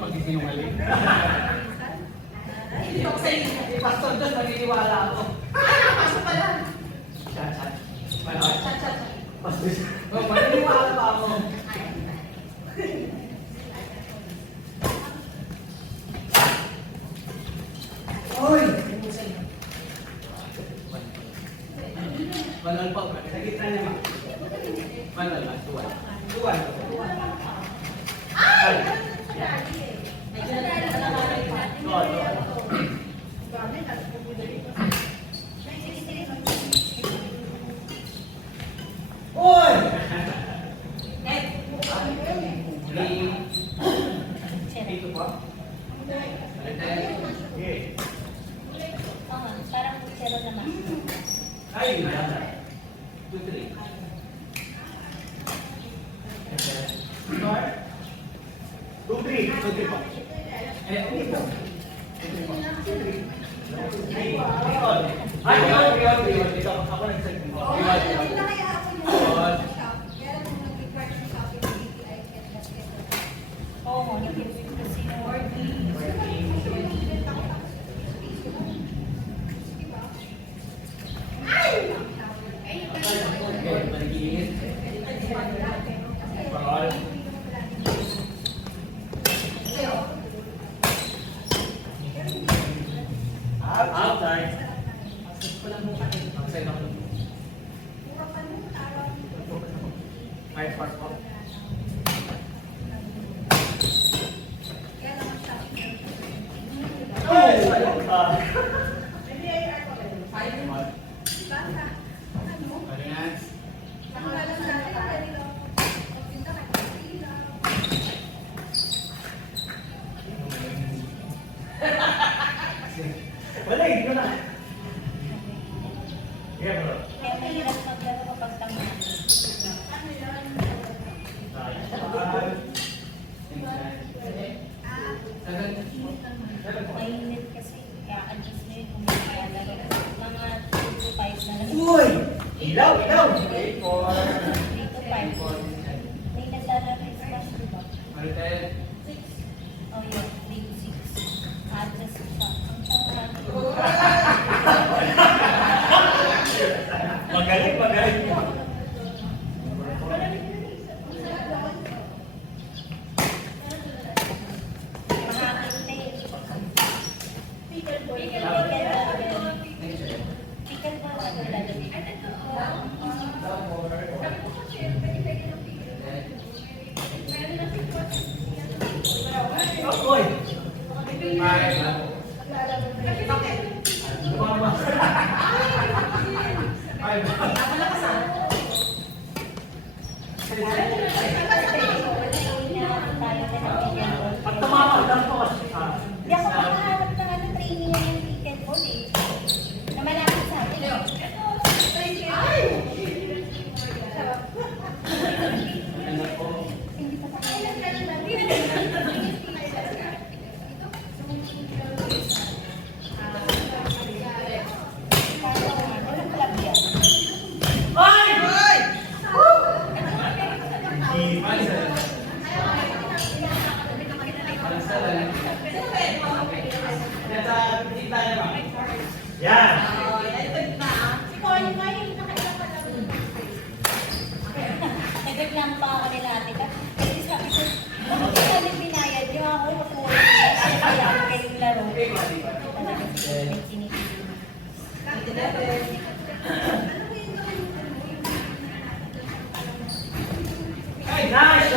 Magsisinungaling. Hindi ako sa inyo. Pastor John, maniniwala ako. Pastor pala. Chat. Chat. Pastor. Maniniwala pa ako. Oy! Manual pa. Sa gitna niya ma. Manual ba? Tuwan. Ay! Oy! Dito pa? Parang zero naman. Ay, nada. 2, 3. Start. 2, 3 pa. Okay po. Ay, ito ako nag-segment. Oo, nag-review kasi yung Outside. Outside ako. May fast po. Wala, hindi ko na. Yeah, bro. kaya mahirap maglaro kapag tama. Mainit kasi, kaya adjust mo yun kung may lalaro. Mga 2 to 5 na lang. Uy! Ilaw! 3 to 5. May naglalaro is fast, diba? Oh, yun. 3 to 6. Adjust siya. Ang sarap. Magaling. Uy! Pag tumama, lang po kasi. Hindi ako makahanap ng training ng pickleball eh. Na malapit sa atin. Hindi pa sa Yan! nagreklamo pa ako nila ate ka. Kasi sabi ko, bakit ka namin binayad? Yung ako mapulit. Kaya ako kayong laro. Talaga may kinikilig. Nice!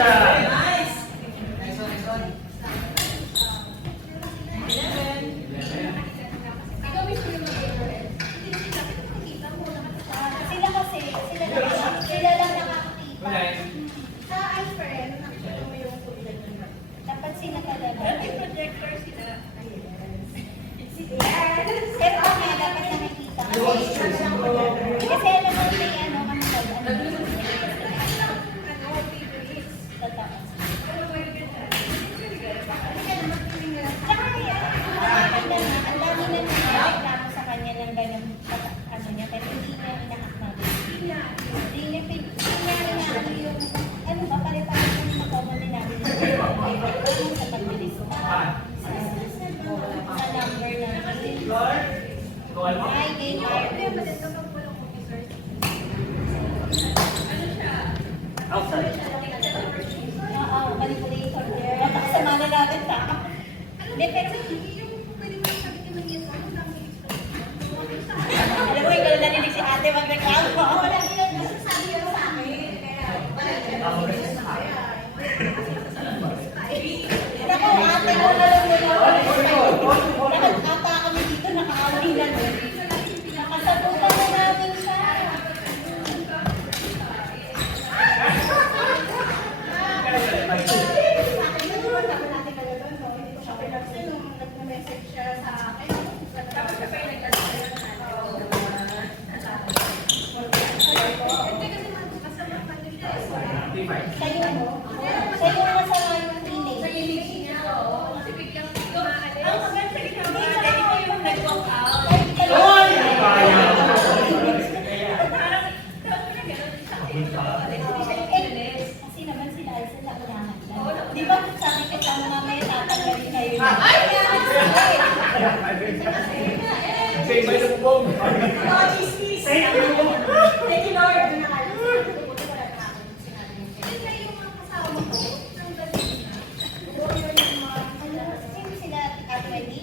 Sila kasi, sila lang nakakakita. Okay. Dapat sila talaga. Projector sila. Pero kami dapat nakikita. Outside. Oo, manipulator there. Kasama na natin ta. Hindi, pero alam mo, ikaw na narinig si ate magreklamo. Wala nila nasasabi yun sa akin. Naku, ate ko na lang nila. Lahat ata kami dito nakaaway na nun. Nakasabutan na namin siya. Sa'yo masama yung teenage. Kasi naman sila ay sila unahan lang. Di ba sabi kita mo mamaya tatanggalin kayo? Say by the phone. Thank you, Lord. Sino sila? Ate Wendy?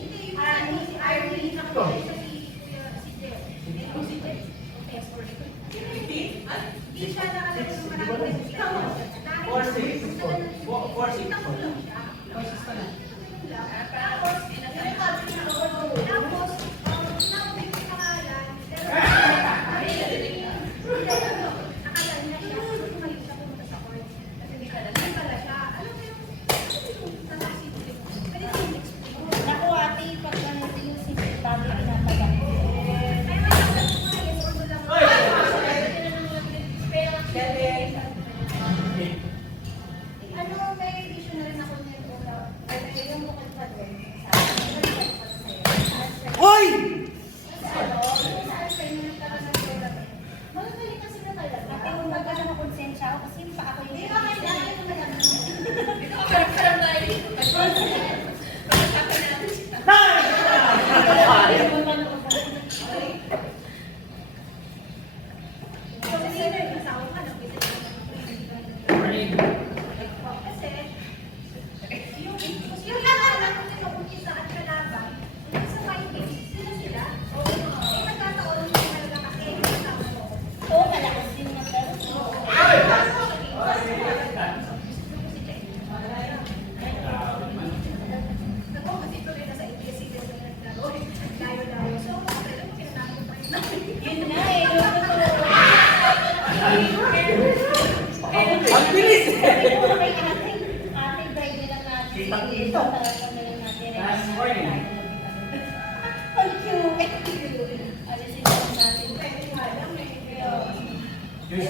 Naku ate, pag ano yung bago pinapagat. Ano, may issue na rin ako niyan una. Yung bukod pa din. Hoy! Ate, kung magkano na konsensya ako kasi pa ako yung Oo, malakas din ng pero yun na eh. Ang bilis! Ate, drive lang natin. Kitang-kita. Talagang na lang natin. Last morning. Ang cute. Alisin lang natin. Yes.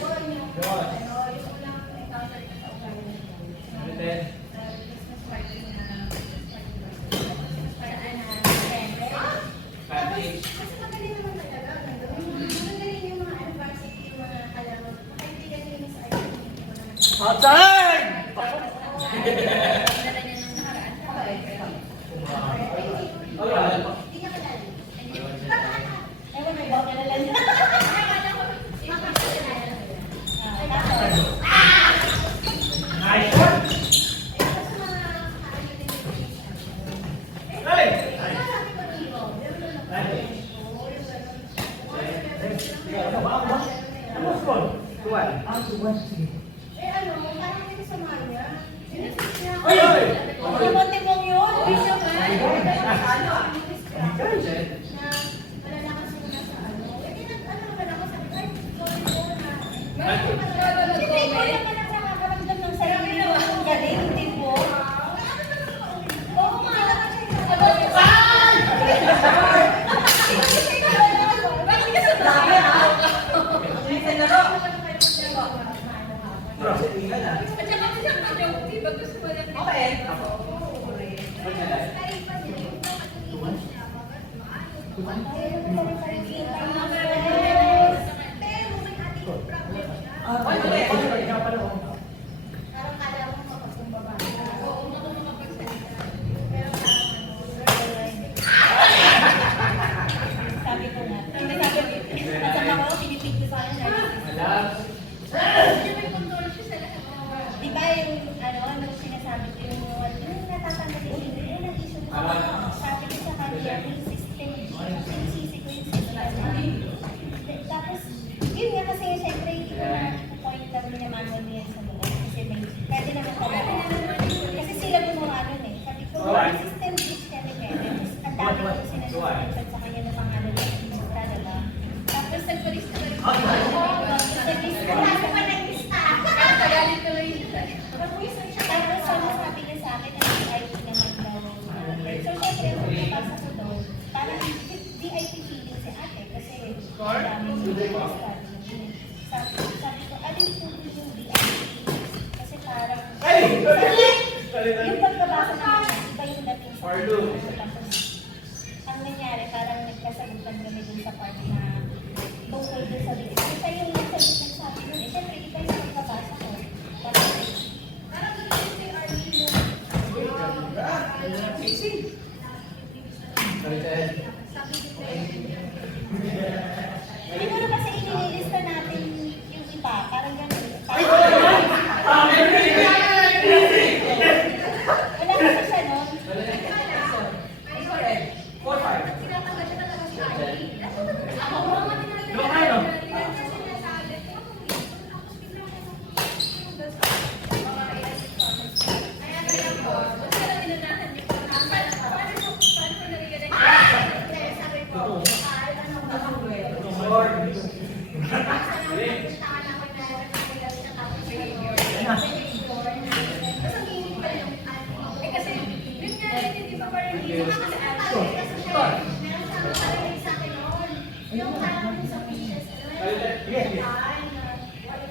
Kasi magaling naman talaga. Magaling yung mga adversity, yung mga alam mo. Kaibigan nila sa akin. Outside! Hindi niya kilala. Ewan, may bawa na lang. Nice one! Hey! Eh ano, parang may kasama niya. Ay! Ay! Ano ba timong yun? Na malalakas mo na sa ano. Eh di ano naman ako sabi, ay, sorry po na. Siyempre, ikaw naman ang nakakaramdam ng sarili mo. Ang galing, di mo? Oo, malakas siya yung Parang kala mo makakumbaba. Sabi ko nga. Hindi sabi ko. Nasama ko, pinipig ko sa akin. Alam. Ang daming sabi ko, alin po yung VIP? Kasi parang, yung pagkabasa namin, iba yung dating sa tapos, ang nangyari, parang nagkasagutan kami dun sa part na tungkol dun sa video. Kasi siya yung nasa gitna sabi nun eh. Siyempre, iba yung pagkabasa ko. Parang siguro kasi inililista natin yung iba. Parang gano'n. Wala kasi siya nun.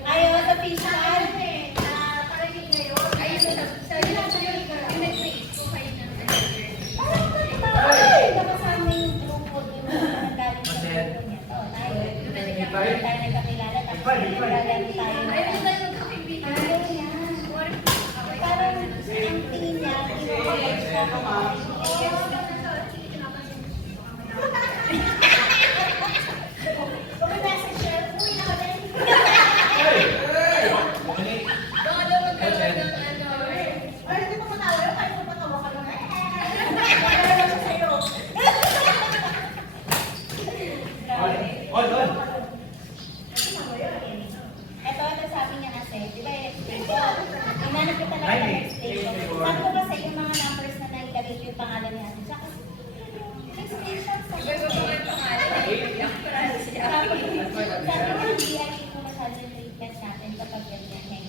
Ayaw sa fish pan. Nakasama yung grupo yung nagaling sa grupo niya. Tayo nagkakilala. Tapos nagkakilala tayo. Ayaw niya. Parang ang tingin niya, kinukulit siya Ito sabi niya kasi, di ba yung next station? Inanap ko talaga yung next station. Sabi ko kasi yung mga numbers na nailagay ko yung pangalan niya. Siya kasi, next station, sabi ko. Sabi ko, VIP ko masyado yung treatment natin kapag ganyan. May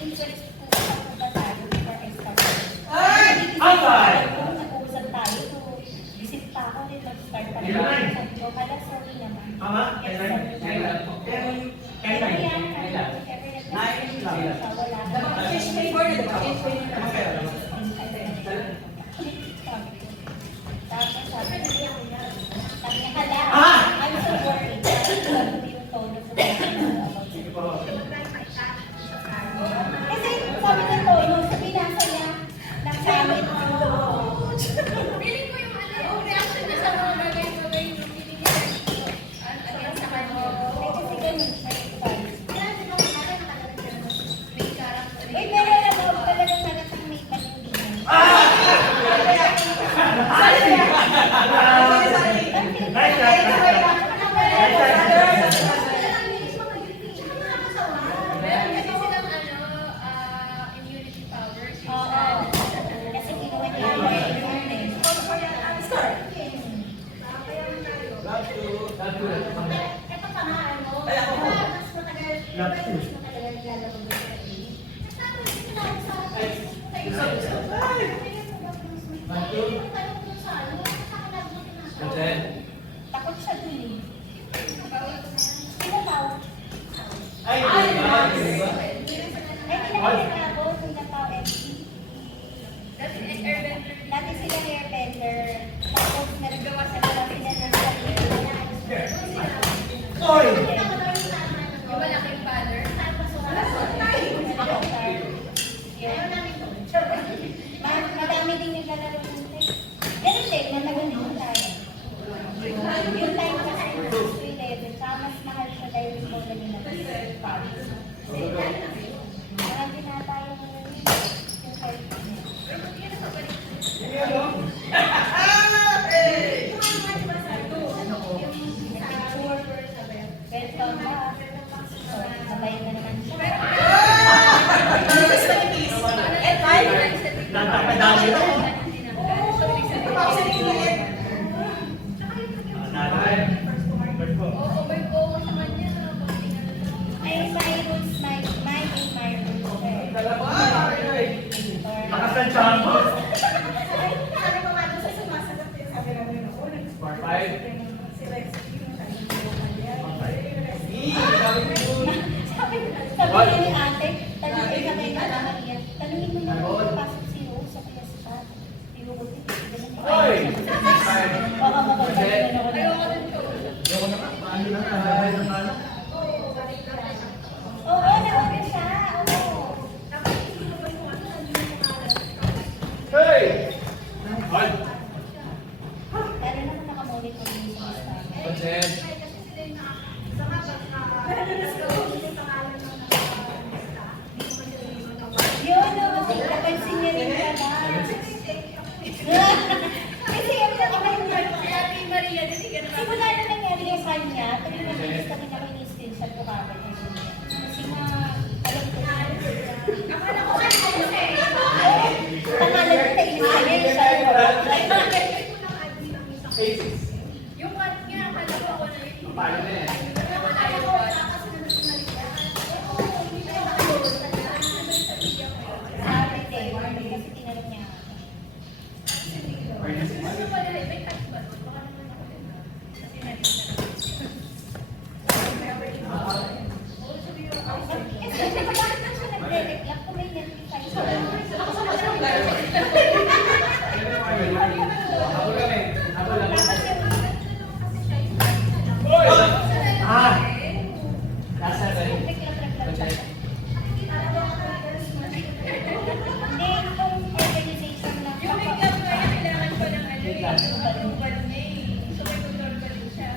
interest po sa ba tayo before I start. Nag-uusap tayo. Visit pa ako rin mag-start pa rin. Sabi ko, kala sorry naman. I'm so worried. Yung tono sa kasi sabi ng tono, sabi nasa niya, nagsabi Feeling ko yung reaction niya sa mga bagay-bagay yung feeling niya. Against sa kanya. kasi ganun siya yung vibes. Kaya di ba kung parang nakalagay siya ng may character. Uy, pero alam mo, talagang nagatang may panindihan. Meron kasi silang immunity powers. Oo. Kasi kinuha niya yung learning. Ito pa nga, mas matagal nilalaro mo sa TV. Takot siya dun eh. Sila tao. Ay, pinagkita ako, sila tao MC. Dati sila airbender. Tapos nagagawa sila sila ng sarili. Yung malaking banner. Madami din naglalaro ng tech. Ganun din, matagal din tayo. Yung time kasi mas 11, saka mas mahal siya dahil yung bola nila. Parang binata yung card niya. Welcome back. So, sabayan na naman siya. Oo, may buong sa kanya. Ay, my roots, my Yan. Kasi sila yung sa mga pagka-madalas ko, yung pangalan ng nakalista. Hindi ko madali yung nakalista. Yun, napansin niya rin pala. Kasi yung simula na nangyari yung kanya, tuloy na bilis kami na ini-screenshot ko kagad. Kasi nga, alam ko na. Akala ko nga yung eh. Pangalan ko na inis niya yung sayo. Yung one nga, akala ko ako na yun. Paano na yan? Akala ko wala kasi na nasinalihan. Oo, hindi tayo makakita. Sabi din, kasi tinanong niya. Ano ba nila? May cut ba? Baka naman ako din. Kasi nakita Kasi bakit na siya nagre-reclap kung may Netflix tayo? Habol kami. Habol kami. Oy! Ah! Nasa ba yun? Reclap siya. Hindi, kung organization na. Yung makeup ko yan, kailangan ko ng ano yung approval niya eh. So may control ko din siya.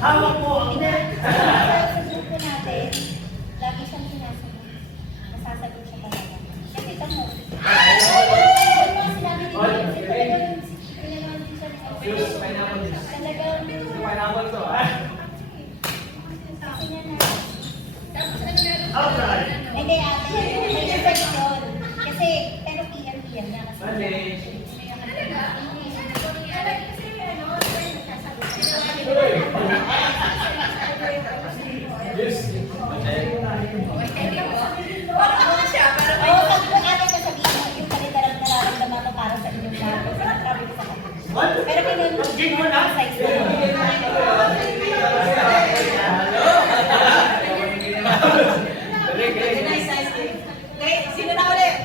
Hawak mo ako. Sa grupo natin, lagi siyang sinasagot. Nasasagot siya talaga. Kasi ito mo. Yung mga sinabi din niya, kasi talagang pinanawan din siya ng Juice, pineapple juice. talagang Pineapple to, ah. kasi niya na. Tapos ano meron Ako na kayo. Hindi ate, may effect yun. Kasi, pero PM niya kasi. Mali. talaga? Kasi ano, yung nagsasagot sila. Juice. Parang ako siya, parang may Oo, pag po ate sasabihin mo, yung kalitarang nararamdaman ko para sa inyong lahat. Kasi nagsabi ko sa kanya. What? Pero pinunod Give mo na. size na lang. Sino na ulit?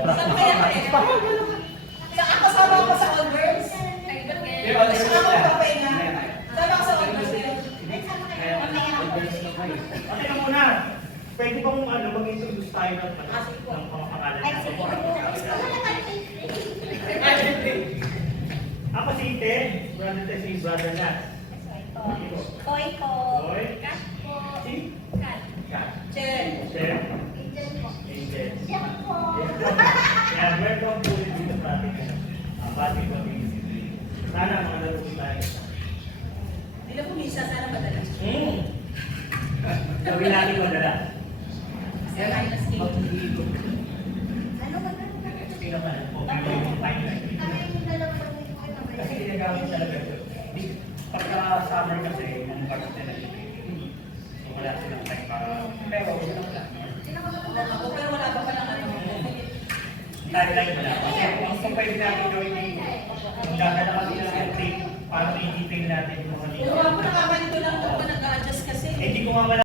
Saan kaya ulit? Sa ako sama ko sa All Girls? ay, ba't kaya? Ako papahinga. Sama ko sa All Girls ngayon. Okay lang muna. Pwede bang mag-introduce tayo ng mga pangalan Ay, natin? sige. Ako si Ite, brother Ite, si brother Nat. Koy ko. Boy, Cut po. si Cut. Kat. Chen. Chef, Angel. Kaya welcome to dito sa ating bati ko. Sana mga laro tayo. Hindi na pumisa, sana madali. Gawin natin madala. Kasi minus 8. Ano ba na? Tingnan pa po. Yung timeline. Kasi ginagamit talaga ito. Pagka summer kasi, yung parang sila so wala silang time para... Pero wala. Ako, pero wala pa palang ano. Timeline wala. Kasi kung pwede natin gawin dito, magdadala kami ng entry para i-detail natin yung mga Pero dito. ako nakakalito lang ako nag-adjust kasi. Eh, di ko nga